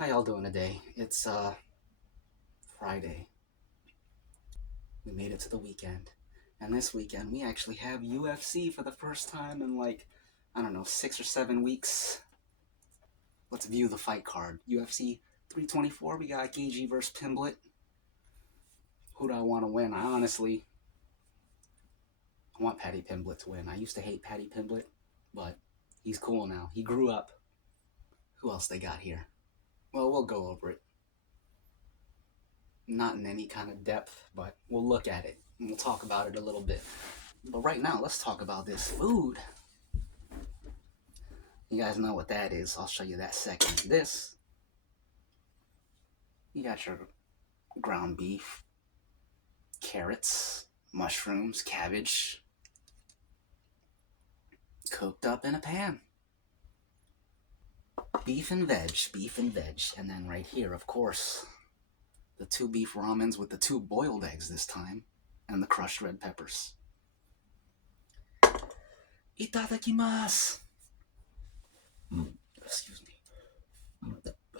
How y'all doing today? It's Friday. We made it to the weekend. And this weekend we actually have UFC for the first time in like, I don't know, 6 or 7 weeks. Let's view the fight card. UFC 324, we got Gagey versus Pimblett. Who do I want to win? I want Paddy Pimblett to win. I used to hate Paddy Pimblett, but he's cool now. He grew up. Who else they got here? Well, we'll go over it. Not in any kind of depth, but we'll look at it and we'll talk about it a little bit. But right now, let's talk about this food. You guys know what that is. I'll show you that second. This, you got your ground beef, carrots, mushrooms, cabbage, cooked up in a pan. Beef and veg. And then right here, of course, the 2 beef ramens with the 2 boiled eggs this time, and the crushed red peppers. Itadakimasu! Excuse me.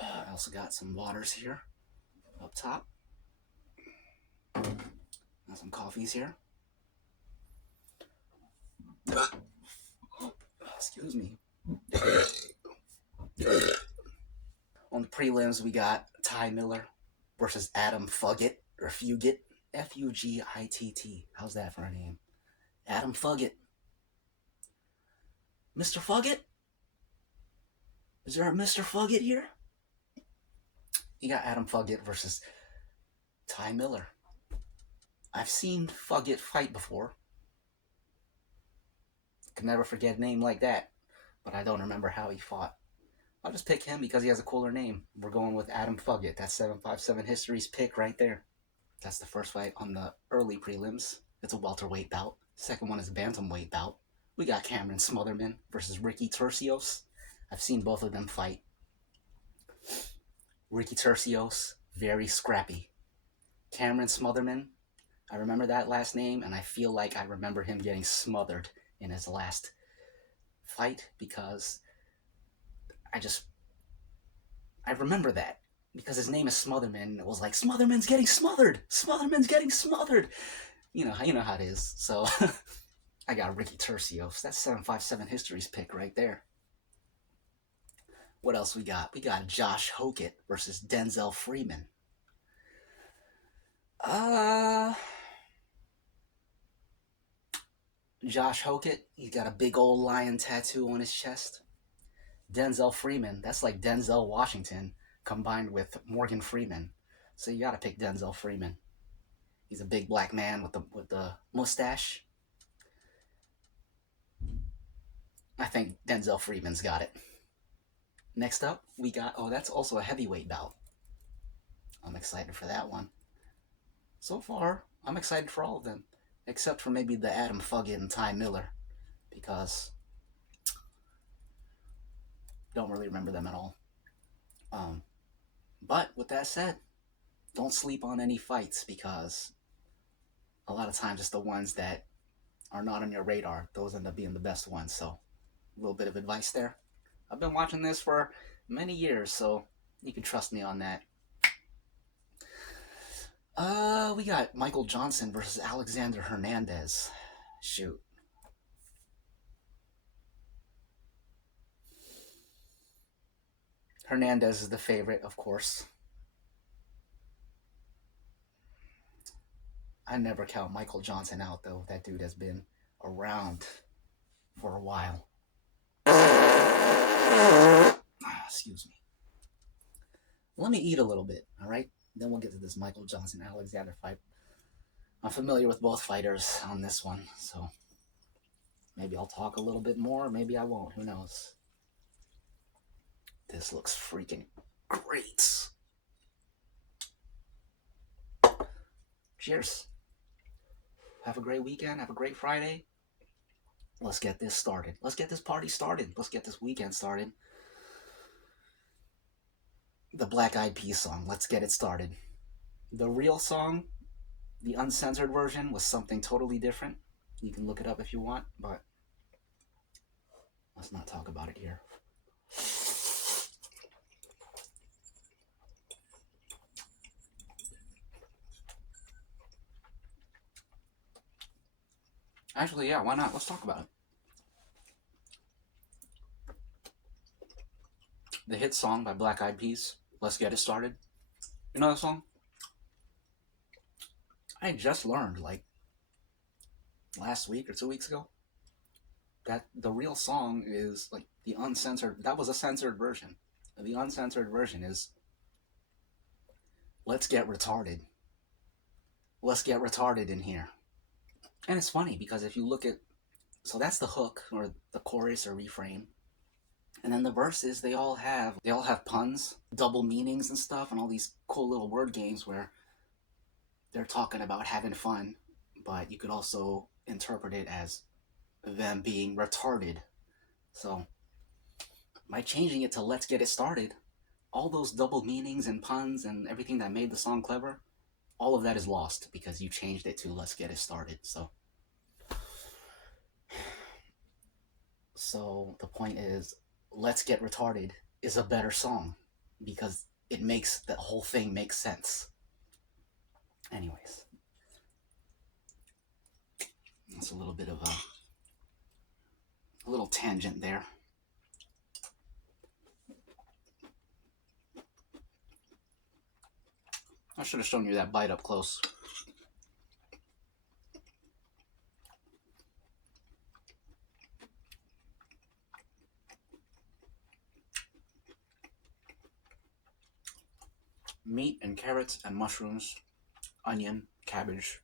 I also got some waters here up top. Got some coffees here. Excuse me. On the prelims, we got Ty Miller versus Adam Fugit, or Fugit. F-U-G-I-T-T. How's that for a name? Adam Fugit. Mr. Fugit? Is there a Mr. Fugit here? You got Adam Fugit versus Ty Miller. I've seen Fugit fight before. Can never forget a name like that, but I don't remember how he fought. I'll just pick him because he has a cooler name. We're going with Adam Fugit. That's 757 History's pick right there. That's the first fight on the early prelims. It's a welterweight bout. Second one is a bantamweight bout. We got Cameron Smotherman versus Ricky Turcios. I've seen both of them fight. Ricky Turcios, very scrappy. Cameron Smotherman, I remember that last name, and I feel like I remember him getting smothered in his last fight because I remember that because his name is Smotherman. It was like, Smotherman's getting smothered. Smotherman's getting smothered. You know how it is. So I got Ricky Turcios. That's 757 History's pick right there. What else we got? We got Josh Hokett versus Denzel Freeman. Josh Hokett, he's got a big old lion tattoo on his chest. Denzel Freeman, that's like Denzel Washington combined with Morgan Freeman. So you got to pick Denzel Freeman. He's a big black man with the mustache. I think Denzel Freeman's got it. Next up, we got, that's also a heavyweight bout. I'm excited for that one. So far, I'm excited for all of them, except for maybe the Adam Fugit and Ty Miller, because don't really remember them at all. But with that said, don't sleep on any fights, because a lot of times it's the ones that are not on your radar. Those end up being the best ones. So a little bit of advice there. I've been watching this for many years, so you can trust me on that. We got Michael Johnson versus Alexander Hernandez. Shoot. Hernandez is the favorite, of course. I never count Michael Johnson out, though. That dude has been around for a while. Excuse me. Let me eat a little bit, all right? Then we'll get to this Michael Johnson-Alexander fight. I'm familiar with both fighters on this one, so maybe I'll talk a little bit more, maybe I won't. Who knows? This looks freaking great. Cheers. Have a great weekend. Have a great Friday. Let's get this started. Let's get this party started. Let's get this weekend started. The Black Eyed Peas song. Let's get it started. The real song, the uncensored version, was something totally different. You can look it up if you want, but let's not talk about it here. Actually, yeah, why not? Let's talk about it. The hit song by Black Eyed Peas, Let's Get It Started. You know that song? I just learned, like, last week or 2 weeks ago, that the real song is, like, the uncensored, that was a censored version. The uncensored version is Let's Get Retarded. Let's get retarded in here. And it's funny because if you look at, so that's the hook or the chorus or refrain. And then the verses, they all have puns, double meanings and stuff, and all these cool little word games where they're talking about having fun, but you could also interpret it as them being retarded. So by changing it to Let's Get It Started, all those double meanings and puns and everything that made the song clever, all of that is lost because you changed it to Let's Get It Started. So the point is, Let's Get Retarded is a better song because it makes the whole thing make sense. Anyways, that's a little bit of a little tangent there. I should have shown you that bite up close. Meat and carrots and mushrooms, onion, cabbage.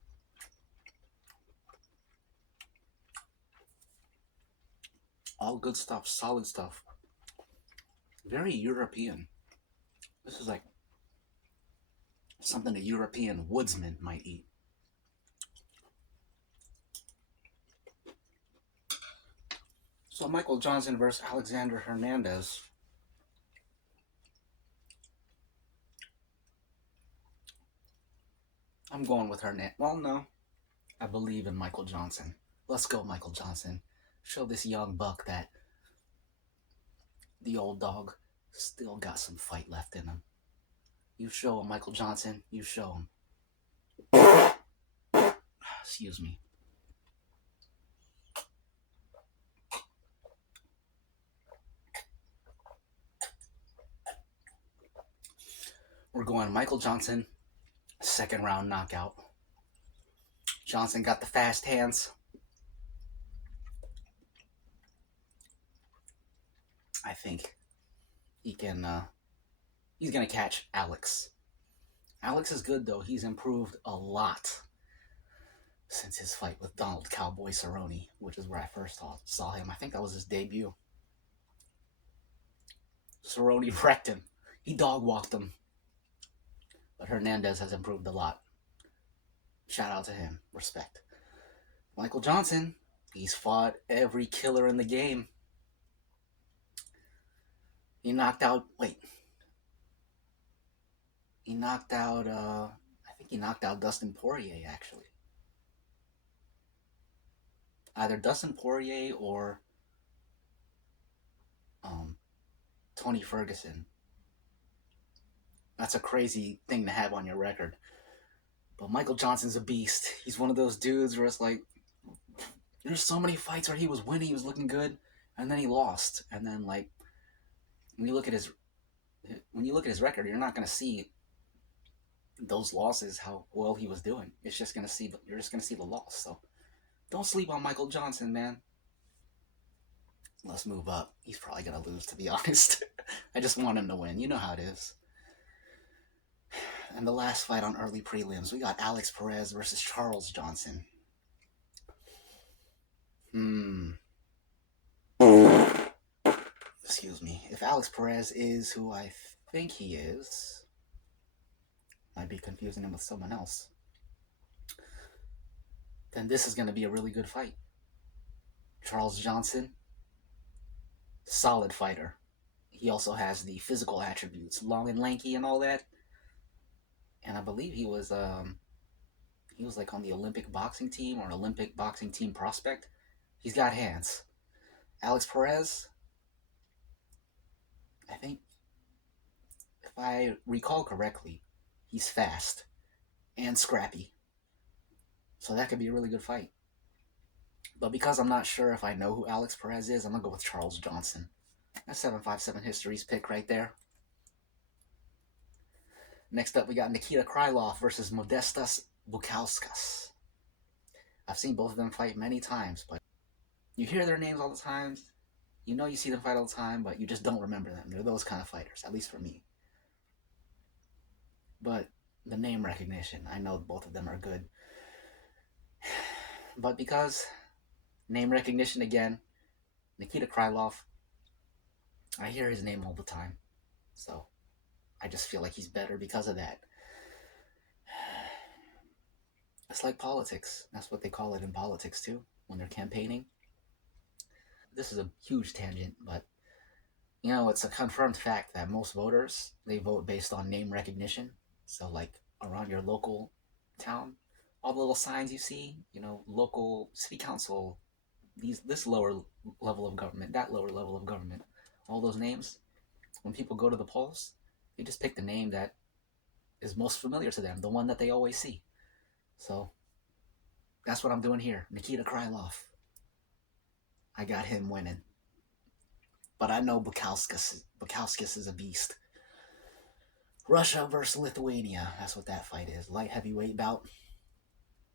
All good stuff, solid stuff. Very European. This is like something a European woodsman might eat. So Michael Johnson versus Alexander Hernandez. I'm going with Hernandez. Well, no. I believe in Michael Johnson. Let's go, Michael Johnson. Show this young buck that the old dog still got some fight left in him. You show him, Michael Johnson. You show him. Excuse me. We're going Michael Johnson, second round knockout. Johnson got the fast hands. I think he can, he's going to catch Alex. Alex is good, though. He's improved a lot since his fight with Donald Cowboy Cerrone, which is where I first saw him. I think that was his debut. Cerrone wrecked him. He dog walked him. But Hernandez has improved a lot. Shout out to him. Respect. Michael Johnson, he's fought every killer in the game. He knocked out, I think he knocked out Dustin Poirier, actually. Either Dustin Poirier or Tony Ferguson. That's a crazy thing to have on your record. But Michael Johnson's a beast. He's one of those dudes where it's like, there's so many fights where he was winning, he was looking good, and then he lost. And then, like, when you look at his record, you're not going to see those losses, how well he was doing. You're just going to see the loss. So don't sleep on Michael Johnson, man. Let's move up. He's probably going to lose, to be honest. I just want him to win. You know how it is. And the last fight on early prelims, we got Alex Perez versus Charles Johnson. Excuse me. If Alex Perez is who I think he is, might be confusing him with someone else, then this is going to be a really good fight. Charles Johnson, solid fighter. He also has the physical attributes, long and lanky and all that. And I believe he was like on the Olympic boxing team or Olympic boxing team prospect. He's got hands. Alex Perez, I think, if I recall correctly, he's fast and scrappy. So that could be a really good fight. But because I'm not sure if I know who Alex Perez is, I'm going to go with Charles Johnson. That's 757 History's pick right there. Next up, we got Nikita Krylov versus Modestas Bukauskas. I've seen both of them fight many times, but you hear their names all the time. You know you see them fight all the time, but you just don't remember them. They're those kind of fighters, at least for me. But the name recognition, I know both of them are good. But because name recognition again, Nikita Krylov, I hear his name all the time. So I just feel like he's better because of that. It's like politics. That's what they call it in politics too, when they're campaigning. This is a huge tangent, but you know, it's a confirmed fact that most voters, they vote based on name recognition. So like around your local town, all the little signs you see, you know, local city council, this lower level of government, that lower level of government, all those names, when people go to the polls, they just pick the name that is most familiar to them, the one that they always see. So that's what I'm doing here. Nikita Krylov. I got him winning. But I know Bukauskas is a beast. Russia versus Lithuania. That's what that fight is. Light heavyweight bout.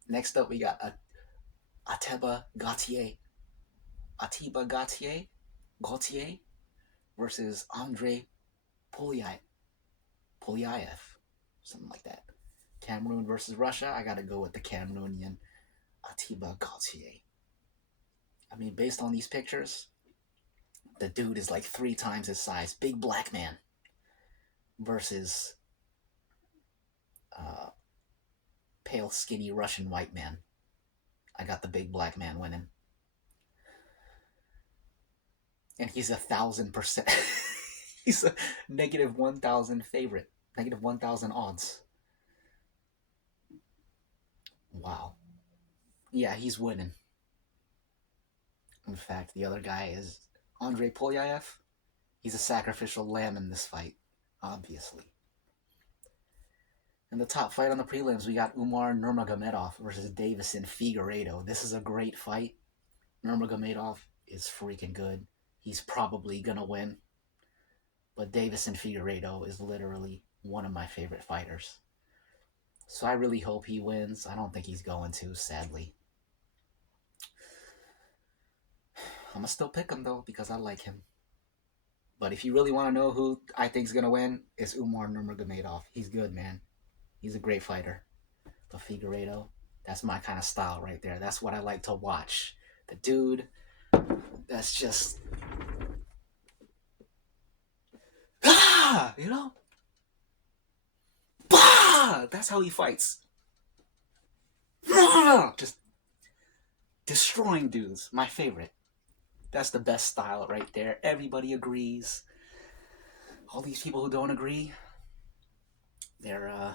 Next up, we got Atiba Gautier. Gautier versus Andre Polyaev. Something like that. Cameroon versus Russia. I got to go with the Cameroonian Atiba Gautier. I mean, based on these pictures, the dude is like 3 times his size. Big black man versus pale, skinny Russian white man. I got the big black man winning. And he's 1,000%. He's a negative 1,000 favorite. Negative 1,000 odds. Wow. Yeah, he's winning. In fact, the other guy is Andre Polyaev. He's a sacrificial lamb in this fight, obviously. In the top fight on the prelims, we got Umar Nurmagomedov versus Davison Figueiredo. This is a great fight. Nurmagomedov is freaking good. He's probably going to win. But Davison Figueiredo is literally one of my favorite fighters. So I really hope he wins. I don't think he's going to, sadly. I'm going to still pick him, though, because I like him. But if you really want to know who I think is going to win, it's Umar Nurmagomedov. He's good, man. He's a great fighter. But Figueiredo, that's my kind of style right there. That's what I like to watch. The dude that's just... you know? That's how he fights. Just destroying dudes. My favorite. That's the best style right there. Everybody agrees. All these people who don't agree, they're,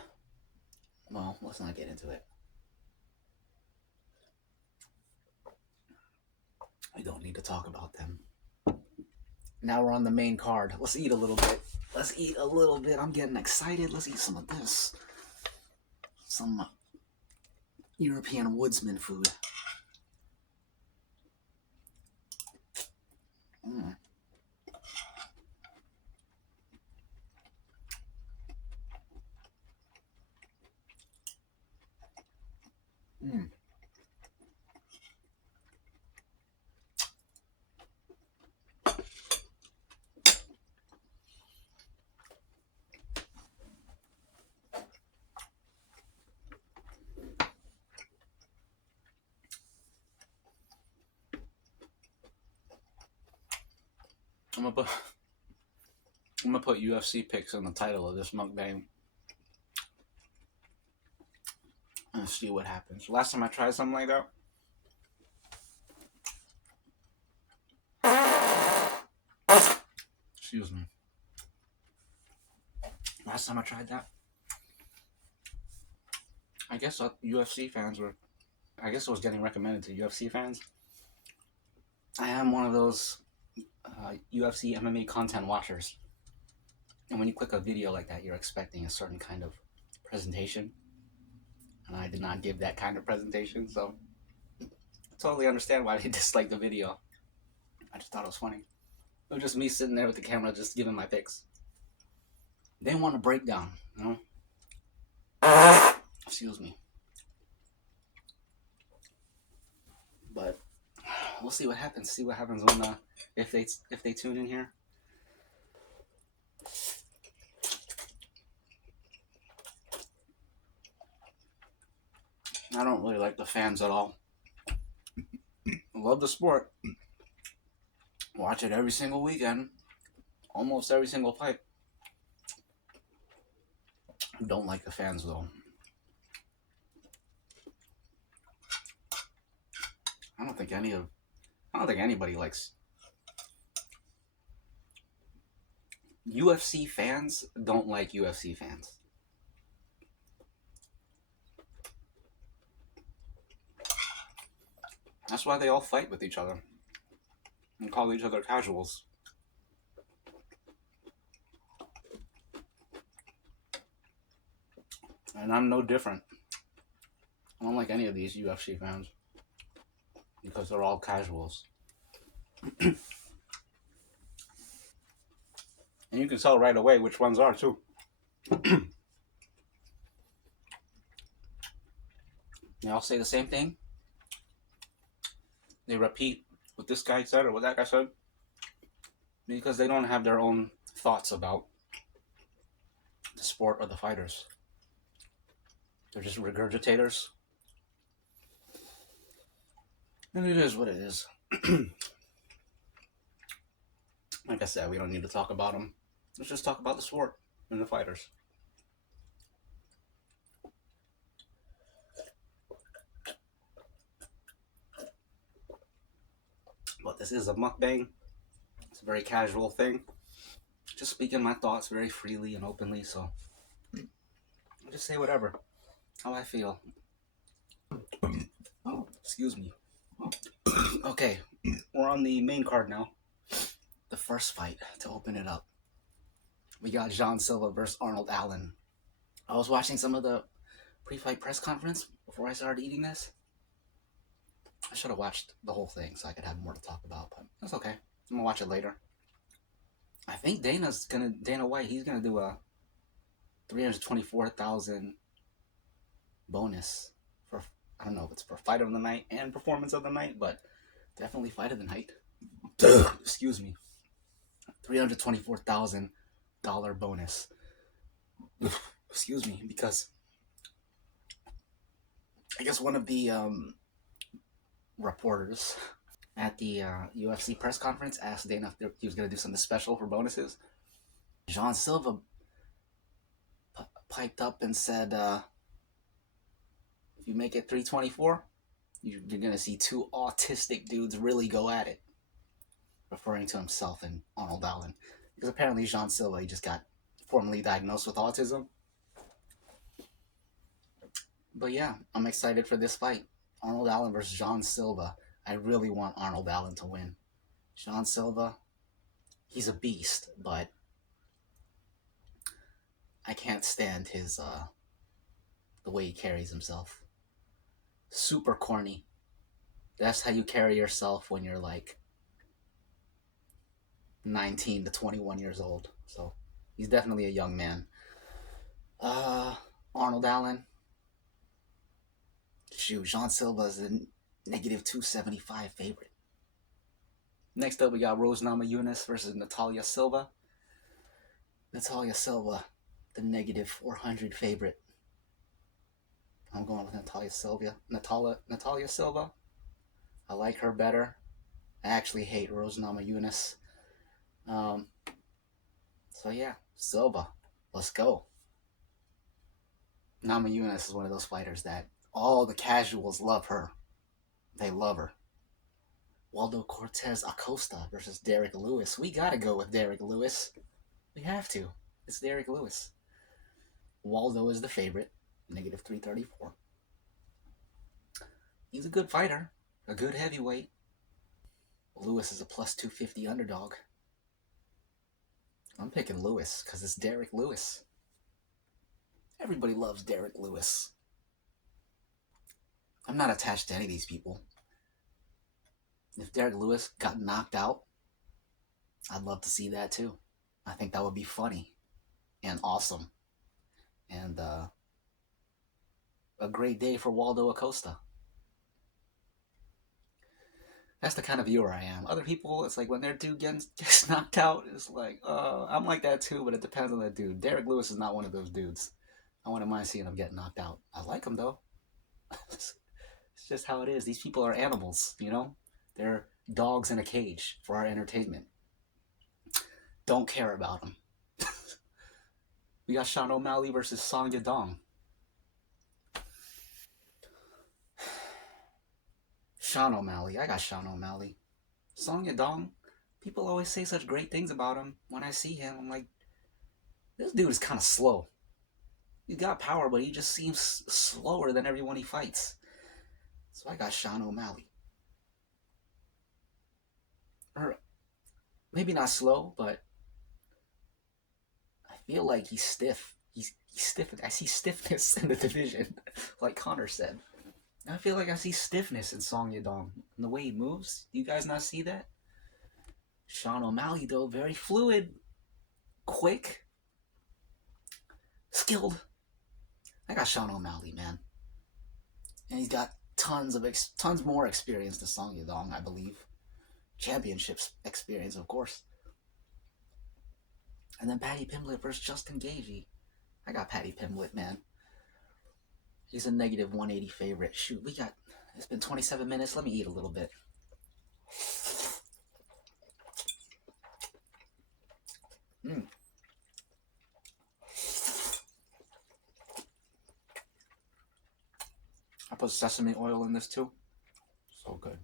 well, let's not get into it. We don't need to talk about them. Now we're on the main card. Let's eat a little bit. I'm getting excited. Let's eat some of this. Some European woodsman food. Mm. Mm. I'm gonna put UFC picks in the title of this mukbang. And see what happens. Last time I tried something like that. Excuse me. Last time I tried that, I guess UFC fans were... I guess it was getting recommended to UFC fans. I am one of those UFC MMA content watchers. And when you click a video like that, you're expecting a certain kind of presentation. And I did not give that kind of presentation, so Totally understand why they disliked the video. I just thought it was funny. It was just me sitting there with the camera just giving my picks. They didn't want a breakdown, you know? Excuse me. But we'll see what happens. See what happens when if they tune in here. I don't really like the fans at all. Love the sport. Watch it every single weekend. Almost every single fight. Don't like the fans though. I don't think anybody likes UFC fans. Don't like UFC fans. That's why they all fight with each other and call each other casuals. And I'm no different. I don't like any of these UFC fans because they're all casuals. And you can tell right away which ones are too. They all say the same thing. They repeat what this guy said or what that guy said because they don't have their own thoughts about the sport or the fighters. They're just regurgitators. And it is what it is. Like I said, we don't need to talk about them. Let's just talk about the sport and the fighters. But this is a mukbang. It's a very casual thing. Just speaking my thoughts very freely and openly, so I'll just say whatever. How I feel. Oh, excuse me. Okay, we're on the main card now. The first fight to open it up. We got Jean Silva versus Arnold Allen. I was watching some of the pre-fight press conference before I started eating this. I should have watched the whole thing so I could have more to talk about, but that's okay. I'm gonna watch it later. I think Dana White, he's gonna do a 324,000 bonus for, I don't know if it's for fight of the night and performance of the night, but definitely fight of the night. Excuse me. $324,000 bonus. Excuse me, because I guess one of the reporters at the UFC press conference asked Dana if he was going to do something special for bonuses. Jean Silva piped up and said, if you make it 324, you're going to see two autistic dudes really go at it. Referring to himself and Arnold Allen. Because apparently Jean Silva, he just got formally diagnosed with autism. But yeah, I'm excited for this fight. Arnold Allen versus Jean Silva. I really want Arnold Allen to win. Jean Silva, he's a beast, but I can't stand his the way he carries himself. Super corny. That's how you carry yourself when you're like 19 to 21 years old. So he's definitely a young man. Arnold Allen. Shoot, Jean Silva is a negative 275 favorite. Next up, we got Rose Namajunas versus Natalia Silva. Natalia Silva, the negative 400 favorite. I'm going with Natalia Silva. I like her better. I actually hate Rose Namajunas. So yeah, Silva, let's go. Namajunas is one of those fighters that all the casuals love her. They love her. Waldo Cortez Acosta versus Derek Lewis. We gotta go with Derek Lewis. We have to. It's Derek Lewis. Waldo is the favorite, negative 334. He's a good fighter, a good heavyweight. Lewis is a plus 250 underdog. I'm picking Lewis because it's Derek Lewis. Everybody loves Derek Lewis. I'm not attached to any of these people. If Derek Lewis got knocked out, I'd love to see that too. I think that would be funny and awesome. And a great day for Waldo Acosta. That's the kind of viewer I am. Other people, it's like when their dude gets knocked out, it's like, I'm like that too, but it depends on that dude. Derek Lewis is not one of those dudes. I wouldn't mind seeing him get knocked out. I like him though. It's just how it is. These people are animals, you know? They're dogs in a cage for our entertainment. Don't care about them. We got Sean O'Malley versus Song Yadong. Sean O'Malley. I got Sean O'Malley. Song Yadong, people always say such great things about him. When I see him, I'm like, this dude is kind of slow. He's got power, but he just seems slower than everyone he fights. So I got Sean O'Malley. Or maybe not slow, but I feel like he's stiff. He's stiff. I see stiffness in the division, like Connor said. I feel like I see stiffness in Song Yadong. And the way he moves, do you guys not see that? Sean O'Malley, though, very fluid, quick, skilled. I got Sean O'Malley, man. And he's got tons more experience than Song Yadong, I believe. Championships experience, of course. And then Paddy Pimblett versus Justin Gaethje. I got Paddy Pimblett, man. He's a negative 180 favorite. Shoot, it's been 27 minutes. Let me eat a little bit. I put sesame oil in this too. So good.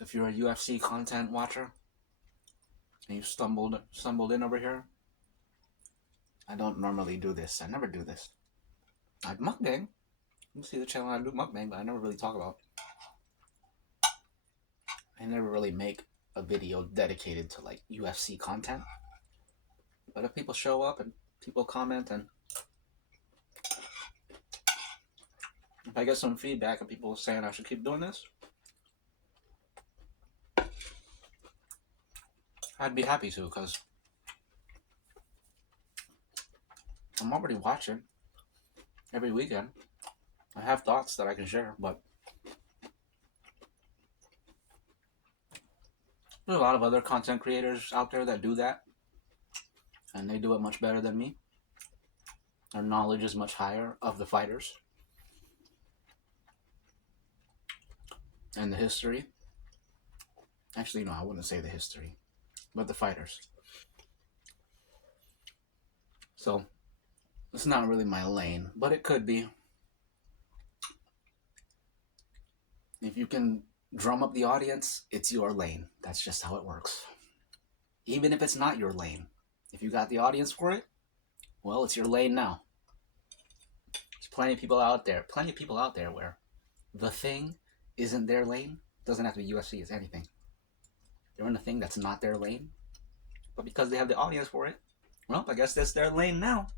If you're a UFC content watcher and you stumbled in over here, I don't normally do this. I never do this. I mukbang. You see the channel I do mukbang, but I never really talk about. I never really make a video dedicated to like UFC content. But if people show up and people comment, and if I get some feedback and people saying I should keep doing this, I'd be happy to, because I'm already watching every weekend. I have thoughts that I can share, but there's a lot of other content creators out there that do that, and they do it much better than me. Their knowledge is much higher of the fighters and the history. Actually, no, I wouldn't say the history, but the fighters. So it's not really my lane, but it could be. If you can drum up the audience, it's your lane. That's just how it works. Even if it's not your lane, if you got the audience for it, well, it's your lane now. There's plenty of people out there where the thing isn't their lane. Doesn't have to be UFC, it's anything. They're in a thing that's not their lane, but because they have the audience for it, well, I guess that's their lane now.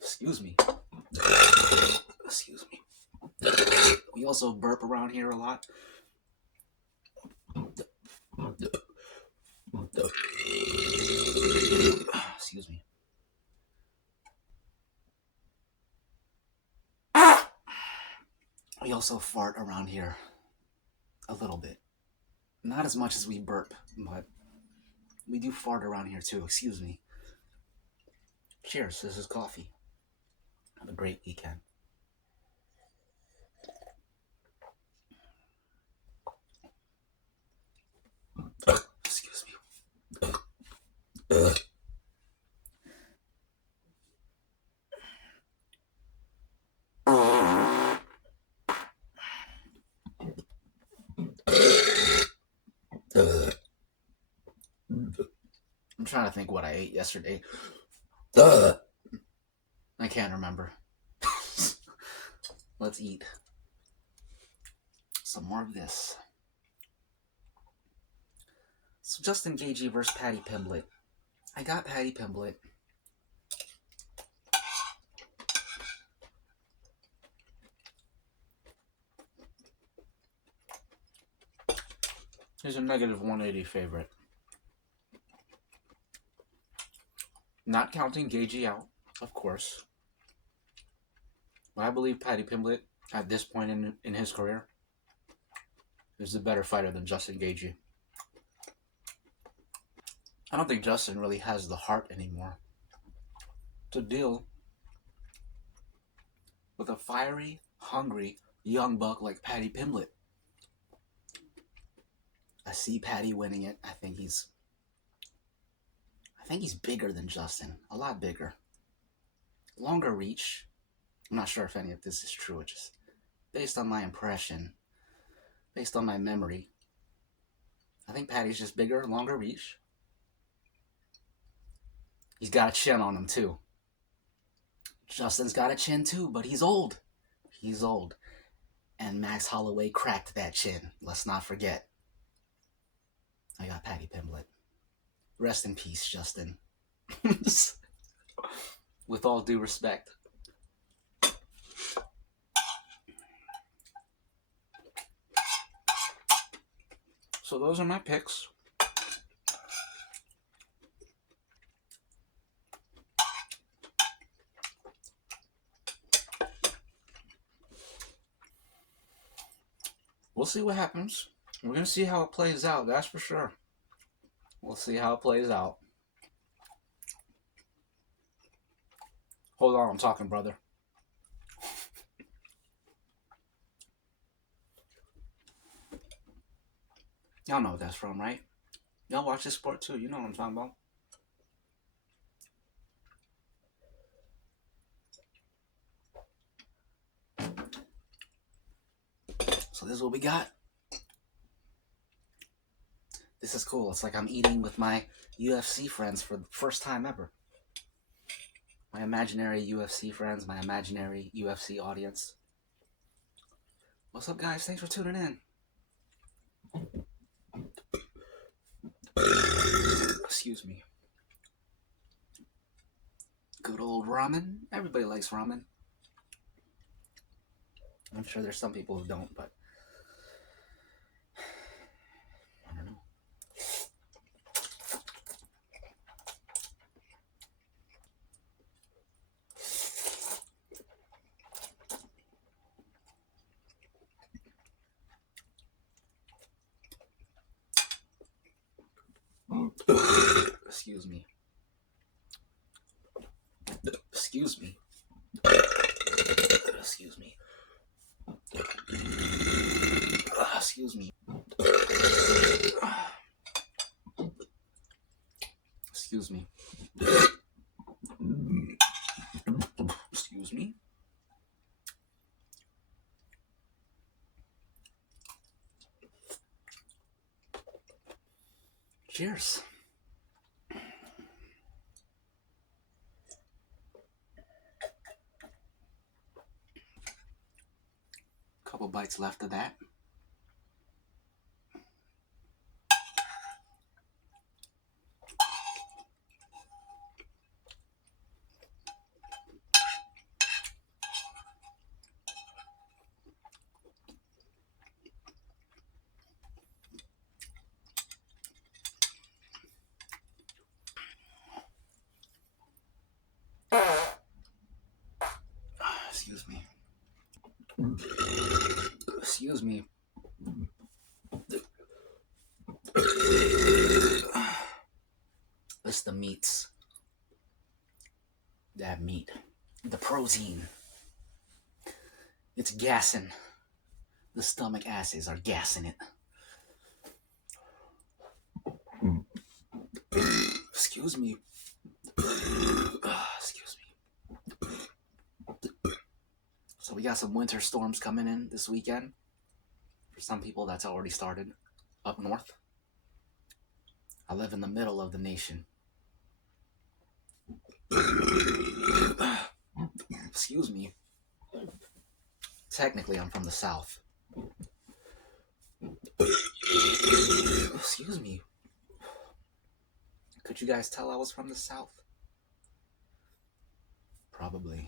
Excuse me. Excuse me. We also burp around here a lot. Excuse me. We also fart around here a little bit. Not as much as we burp, but we do fart around here too. Excuse me. Cheers. This is coffee. Have a great weekend. Excuse me. I'm trying to think what I ate yesterday. I can't remember. Let's eat some more of this. So Justin Gaethje versus Paddy Pimblett. I got Paddy Pimblett. He's a negative 180 favorite. Not counting Gaethje out, of course. But I believe Paddy Pimblett, at this point in his career, is a better fighter than Justin Gaethje. I don't think Justin really has the heart anymore to deal with a fiery, hungry, young buck like Paddy Pimblett. I see Paddy winning it. I think he's bigger than Justin. A lot bigger. Longer reach. I'm not sure if any of this is true. It's just based on my impression, based on my memory. I think Paddy's just bigger, longer reach. He's got a chin on him too. Justin's got a chin too, but he's old. He's old. And Max Holloway cracked that chin. Let's not forget. I got Paddy Pimblett. Rest in peace, Justin. With all due respect. So those are my picks. We'll see what happens. We're going to see how it plays out, that's for sure. We'll see how it plays out. Hold on, I'm talking, brother. Y'all know what that's from, right? Y'all watch this sport too. You know what I'm talking about. So this is what we got. This is cool. It's like I'm eating with my UFC friends for the first time ever. My imaginary UFC friends, my imaginary UFC audience. What's up, guys? Thanks for tuning in. Excuse me. Good old ramen. Everybody likes ramen. I'm sure there's some people who don't, but I don't know. Excuse me. Excuse me. Excuse me. Excuse me. Excuse me. Excuse me. Cheers. Couple bites left of that. Excuse me. Excuse me. It's the meats. That meat. The protein. It's gassing. The stomach acids are gassing it. Excuse me. Excuse me. So we got some winter storms coming in this weekend. For some people, that's already started up north. I live in the middle of the nation. Excuse me. Technically, I'm from the South. Excuse me. Could you guys tell I was from the South? Probably.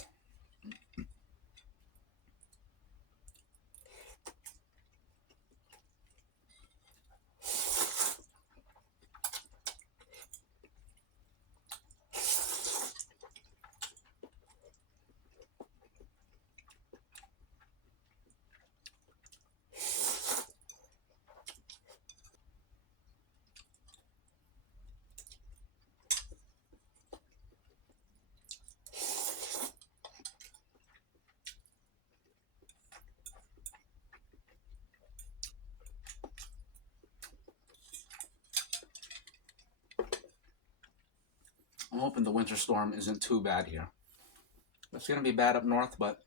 I'm hoping the winter storm isn't too bad here. It's gonna be bad up north, but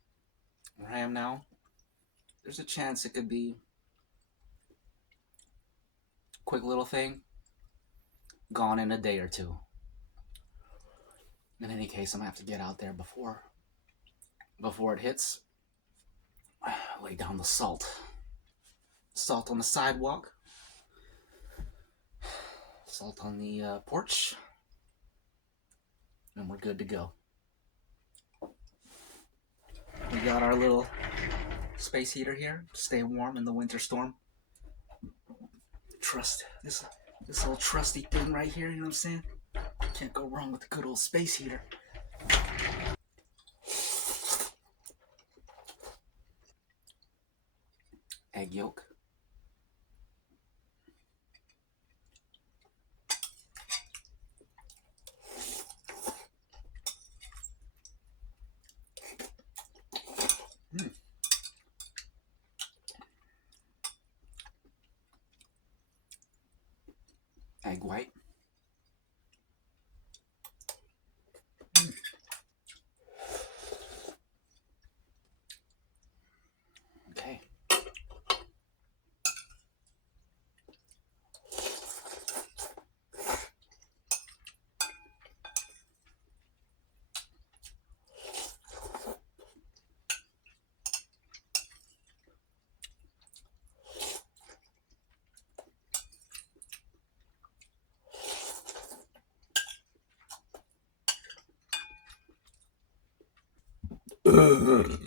where I am now, there's a chance it could be a quick little thing, gone in a day or two. In any case, I'm gonna have to get out there before it hits. Lay down the salt. Salt on the sidewalk. Salt on the porch. And we're good to go. We got our little space heater here to stay warm in the winter storm. Trust this old trusty thing right here, you know what I'm saying? Can't go wrong with a good old space heater. Egg yolk. Egg white. Okay.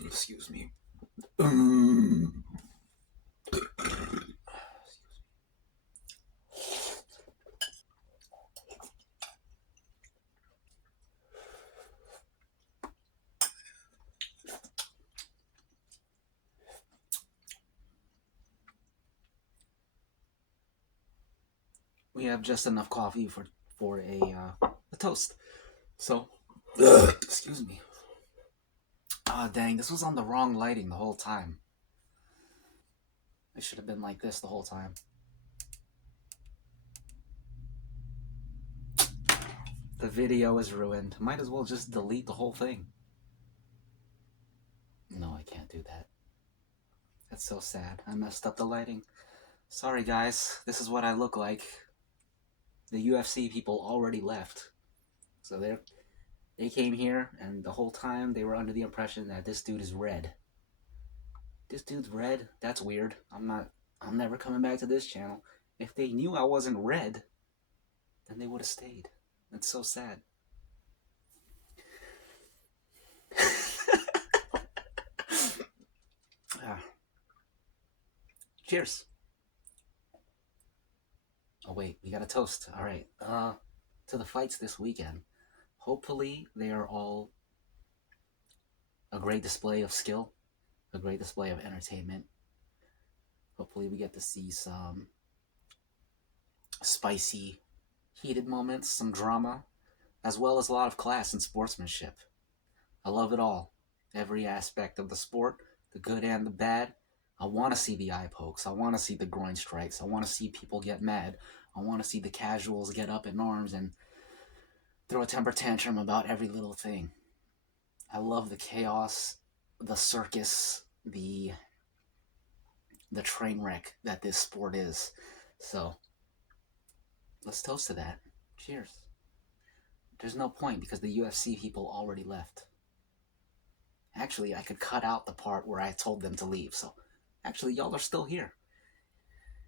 Excuse me. We have just enough coffee for a toast. So, excuse me. Ah, dang, this was on the wrong lighting the whole time. It should have been like this the whole time. The video is ruined. Might as well just delete the whole thing. No, I can't do that. That's so sad. I messed up the lighting. Sorry, guys. This is what I look like. The UFC people already left. So they came here, and the whole time they were under the impression that this dude is red. This dude's red? That's weird. I'm never coming back to this channel. If they knew I wasn't red, then they would have stayed. That's so sad. Cheers. Oh wait, we got a toast. All right. To the fights this weekend. Hopefully they are all a great display of skill, a great display of entertainment. Hopefully we get to see some spicy, heated moments, some drama, as well as a lot of class and sportsmanship. I love it all. Every aspect of the sport, the good and the bad. I want to see the eye pokes. I want to see the groin strikes. I want to see people get mad. I want to see the casuals get up in arms and throw a temper tantrum about every little thing. I love the chaos, the circus, the train wreck that this sport is. So, let's toast to that. Cheers. There's no point because the UFC people already left. Actually, I could cut out the part where I told them to leave. So, actually, y'all are still here.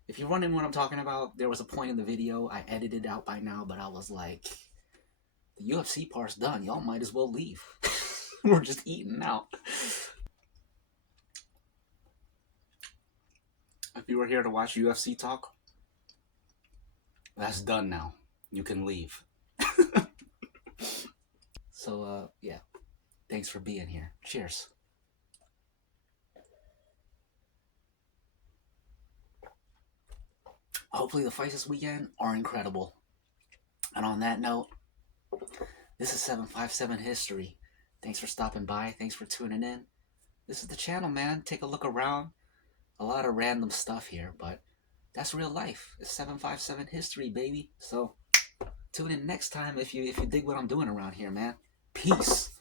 If you're wondering what I'm talking about, there was a point in the video I edited out by now, but I was like, the UFC part's done. Y'all might as well leave. We're just eating out. If you were here to watch UFC talk, that's done now. You can leave. So, yeah. Thanks for being here. Cheers. Hopefully the fights this weekend are incredible. And on that note, this is 757 History. Thanks for stopping by. Thanks for tuning in. This is the channel, man. Take a look around. A lot of random stuff here, but that's real life. It's 757 History, baby. So tune in next time if you dig what I'm doing around here, man. Peace.